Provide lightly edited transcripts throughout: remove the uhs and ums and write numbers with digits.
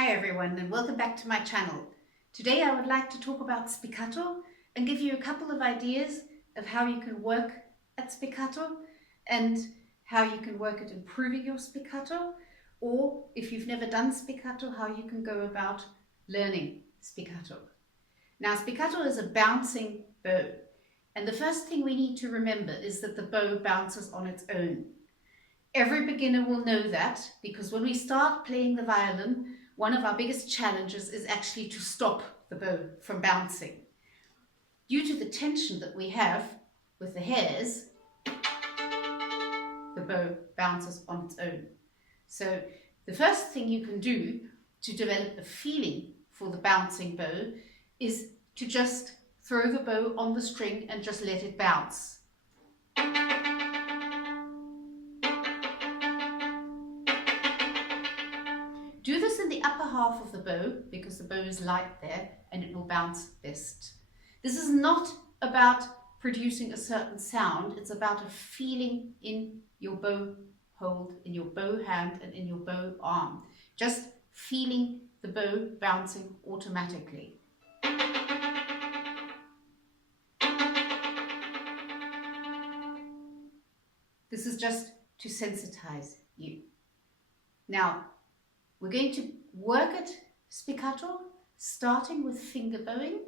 Hi everyone and welcome back to my channel. Today I would like to talk about spiccato and give you a couple of ideas of how you can work at spiccato and how you can work at improving your spiccato, or if you've never done spiccato, how you can go about learning spiccato. Now spiccato is a bouncing bow, and the first thing we need to remember is that the bow bounces on its own. Every beginner will know that, because when we start playing the violin, one of our biggest challenges is actually to stop the bow from bouncing. Due to the tension that we have with the hairs, the bow bounces on its own. So the first thing you can do to develop a feeling for the bouncing bow is to just throw the bow on the string and just let it bounce. Do this in the upper half of the bow because the bow is light there and it will bounce best. This is not about producing a certain sound, it's about a feeling in your bow hold, in your bow hand and in your bow arm. Just feeling the bow bouncing automatically. This is just to sensitize you. Now, we're going to work at spiccato starting with finger bowing,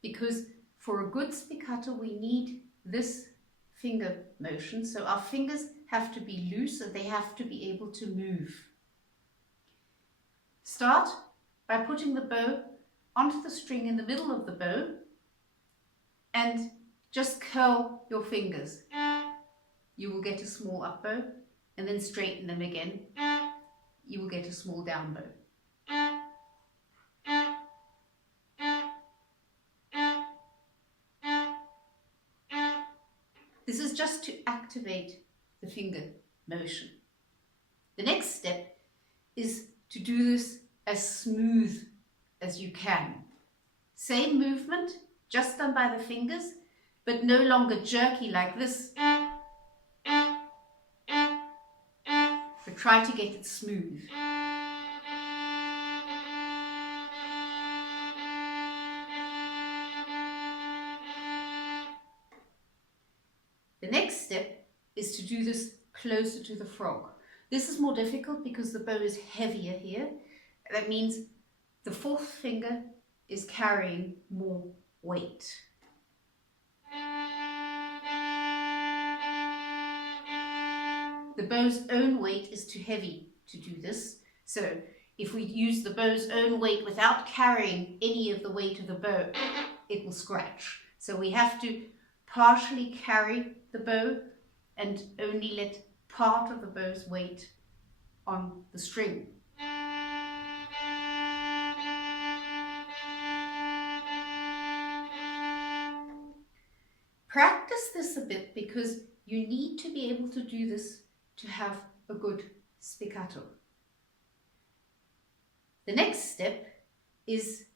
because for a good spiccato we need this finger motion. So our fingers have to be loose and they have to be able to move. Start by putting the bow onto the string in the middle of the bow and just curl your fingers. You will get a small up bow, and then straighten them again. You will get a small down bow. This is just to activate the finger motion. The next step is to do this as smooth as you can. Same movement, just done by the fingers, but no longer jerky like this. But try to get it smooth. The next step is to do this closer to the frog. This is more difficult because the bow is heavier here. That means the fourth finger is carrying more weight. The bow's own weight is too heavy to do this. So if we use the bow's own weight without carrying any of the weight of the bow, it will scratch. So we have to partially carry the bow and only let part of the bow's weight on the string. Practice this a bit because you need to be able to do this to have a good spiccato. The next step is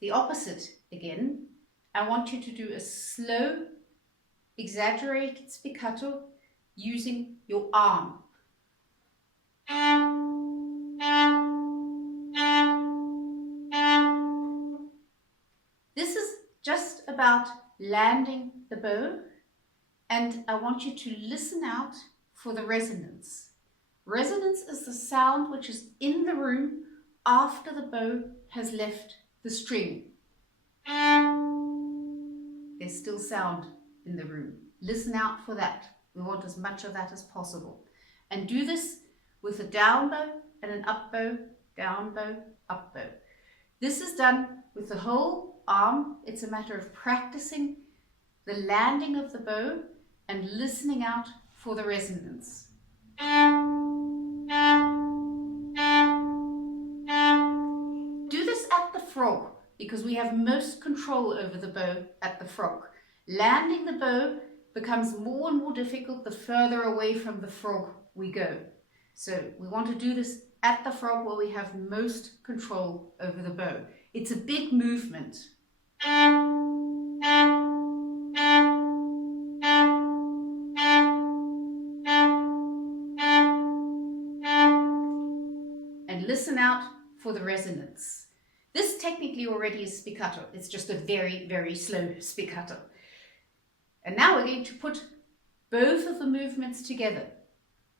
the opposite again. I want you to do a slow, exaggerated spiccato using your arm. This is just about landing the bow, and I want you to listen out for the resonance. Resonance is the sound which is in the room after the bow has left the string. There's still sound in the room. Listen out for that. We want as much of that as possible. And do this with a down bow and an up bow, down bow, up bow. This is done with the whole arm. It's a matter of practicing the landing of the bow and listening out for the resonance. Do this at the frog, because we have most control over the bow at the frog. Landing the bow becomes more and more difficult the further away from the frog we go. So we want to do this at the frog where we have most control over the bow. It's a big movement. And listen out for the resonance. This technically already is spiccato. It's just a very, very slow spiccato. And now we're going to put both of the movements together.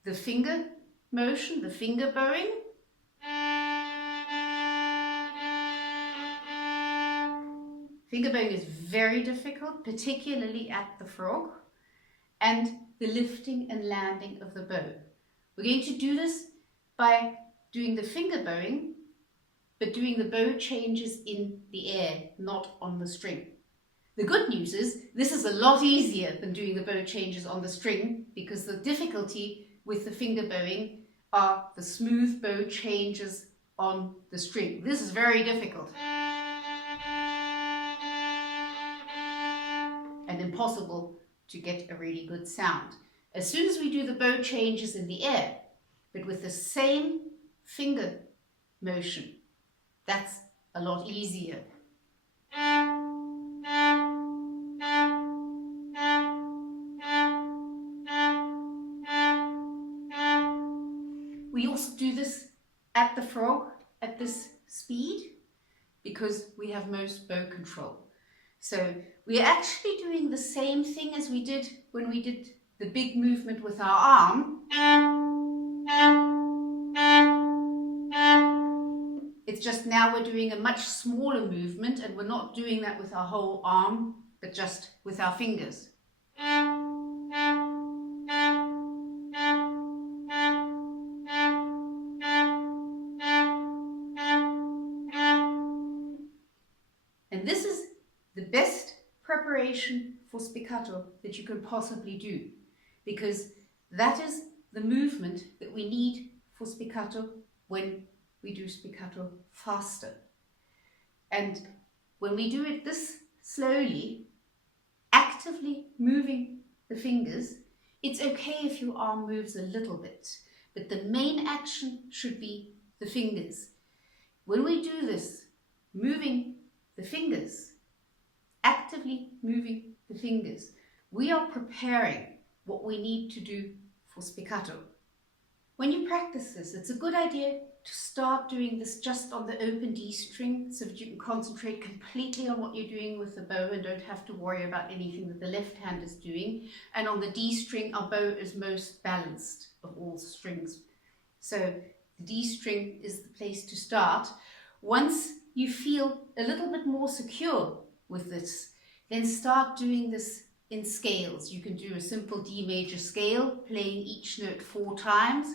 The finger motion, the finger bowing. Finger bowing is very difficult, particularly at the frog, and the lifting and landing of the bow. We're going to do this by doing the finger bowing, but doing the bow changes in the air, not on the string. The good news is this is a lot easier than doing the bow changes on the string, because the difficulty with the finger bowing are the smooth bow changes on the string. This is very difficult and impossible to get a really good sound. As soon as we do the bow changes in the air, but with the same finger motion, that's a lot easier. We also do this at the frog at this speed because we have most bow control. So we're actually doing the same thing as we did when we did the big movement with our arm. It's just now we're doing a much smaller movement, and we're not doing that with our whole arm, but just with our fingers. And this is the best preparation for spiccato that you can possibly do, because that is the movement that we need for spiccato when we do spiccato faster. And when we do it this slowly, actively moving the fingers, it's okay if your arm moves a little bit, but the main action should be the fingers. When we do this, moving the fingers, actively moving the fingers, we are preparing what we need to do for spiccato. When you practice this, it's a good idea to start doing this just on the open D string, so that you can concentrate completely on what you're doing with the bow and don't have to worry about anything that the left hand is doing. And on the D string, our bow is most balanced of all strings. So the D string is the place to start. Once you feel a little bit more secure with this, then start doing this in scales. You can do a simple D major scale, playing each note 4 times.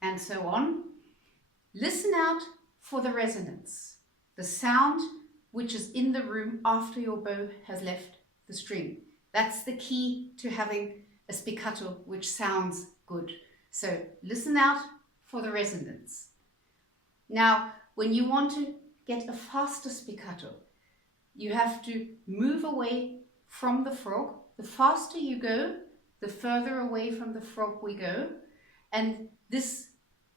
And so on. Listen out for the resonance, the sound which is in the room after your bow has left the string. That's the key to having a spiccato which sounds good. So listen out for the resonance. Now, when you want to get a faster spiccato, you have to move away from the frog. The faster you go, the further away from the frog we go. And this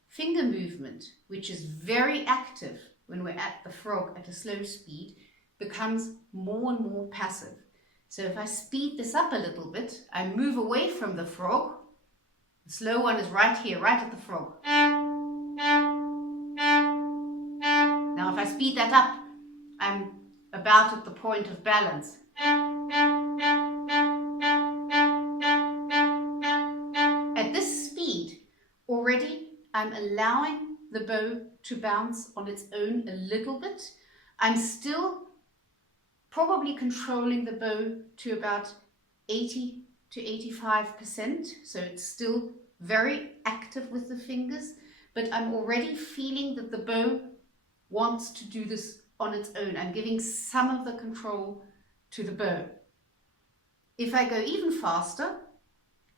finger movement, which is very active when we're at the frog at a slow speed, becomes more and more passive. So if I speed this up a little bit, I move away from the frog. The slow one is right here, right at the frog. Now if I speed that up, I'm about at the point of balance. At this speed, already I'm allowing the bow to bounce on its own a little bit. I'm still probably controlling the bow to about 80 to 85%, so it's still very active with the fingers, but I'm already feeling that the bow wants to do this on its own. I'm giving some of the control to the bow. If I go even faster,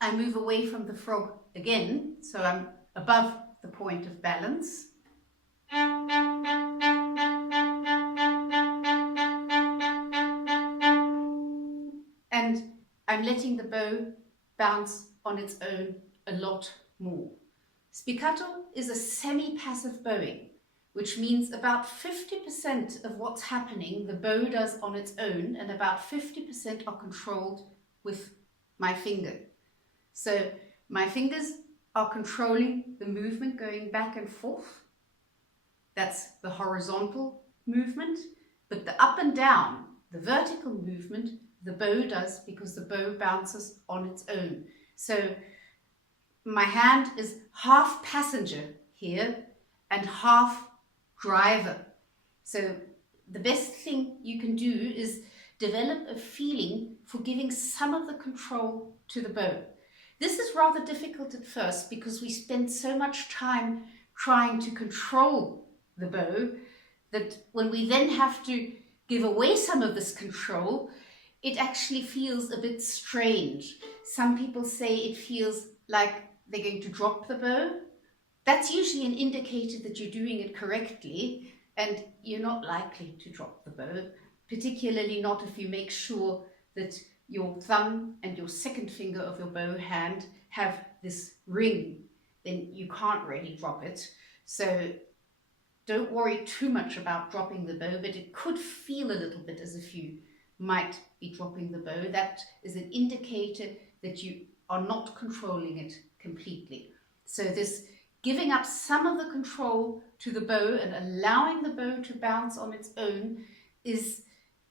I move away from the frog again, so I'm above the point of balance. And I'm letting the bow bounce on its own a lot more. Spiccato is a semi-passive bowing, which means about 50% of what's happening the bow does on its own, and about 50% are controlled with my finger. So my fingers are controlling the movement going back and forth. That's the horizontal movement. But the up and down, the vertical movement, the bow does, because the bow bounces on its own. So my hand is half passenger here and half driver. So the best thing you can do is develop a feeling for giving some of the control to the bow. This is rather difficult at first because we spend so much time trying to control the bow that when we then have to give away some of this control, it actually feels a bit strange. Some people say it feels like they're going to drop the bow. That's usually an indicator that you're doing it correctly and you're not likely to drop the bow, particularly not if you make sure that your thumb and your second finger of your bow hand have this ring. Then you can't really drop it. So don't worry too much about dropping the bow, but it could feel a little bit as if you might be dropping the bow. That is an indicator that you are not controlling it completely. So this giving up some of the control to the bow and allowing the bow to bounce on its own is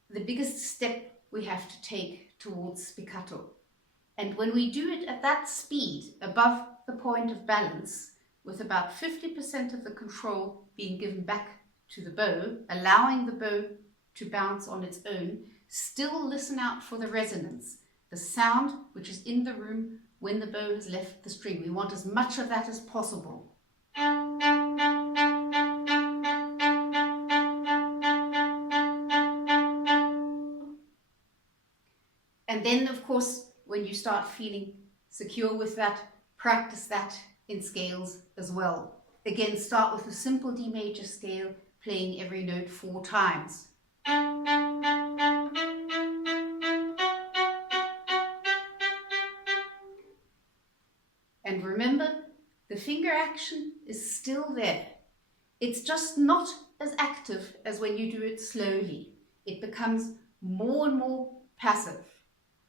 the biggest step we have to take towards spiccato. And when we do it at that speed, above the point of balance, with about 50% of the control being given back to the bow, allowing the bow to bounce on its own, still listen out for the resonance, the sound which is in the room when the bow has left the string. We want as much of that as possible. And then, of course, when you start feeling secure with that, practice that in scales as well. Again, start with a simple D major scale, playing every note 4 times. And remember, the finger action is still there. It's just not as active as when you do it slowly. It becomes more and more passive.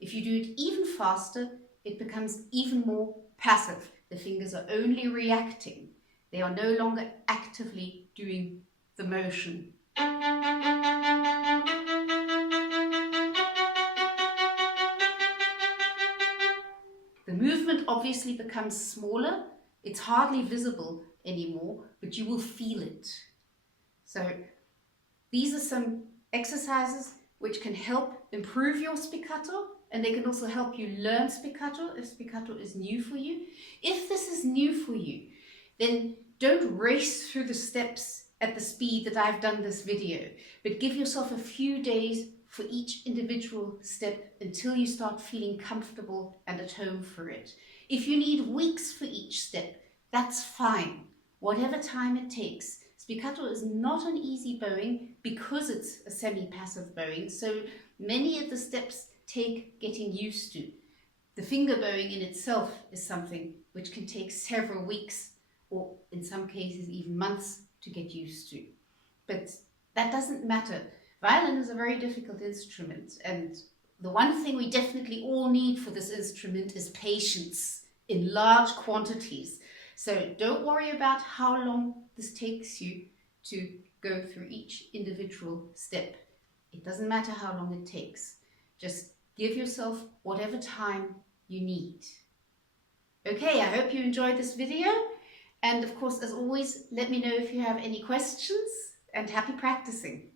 If you do it even faster, it becomes even more passive. The fingers are only reacting. They are no longer actively doing the motion. The movement obviously becomes smaller. It's hardly visible anymore, but you will feel it. So these are some exercises which can help improve your spiccato, and they can also help you learn spiccato if spiccato is new for you. If this is new for you, then don't race through the steps at the speed that I've done this video, but give yourself a few days for each individual step until you start feeling comfortable and at home for it. If you need weeks for each step, that's fine. Whatever time it takes. Spiccato is not an easy bowing because it's a semi-passive bowing, so many of the steps take getting used to. The finger bowing in itself is something which can take several weeks, or in some cases even months, to get used to. But that doesn't matter. Violin is a very difficult instrument, and the one thing we definitely all need for this instrument is patience in large quantities. So don't worry about how long this takes you to go through each individual step. It doesn't matter how long it takes. Just give yourself whatever time you need. Okay, I hope you enjoyed this video. And of course, as always, let me know if you have any questions, and happy practicing.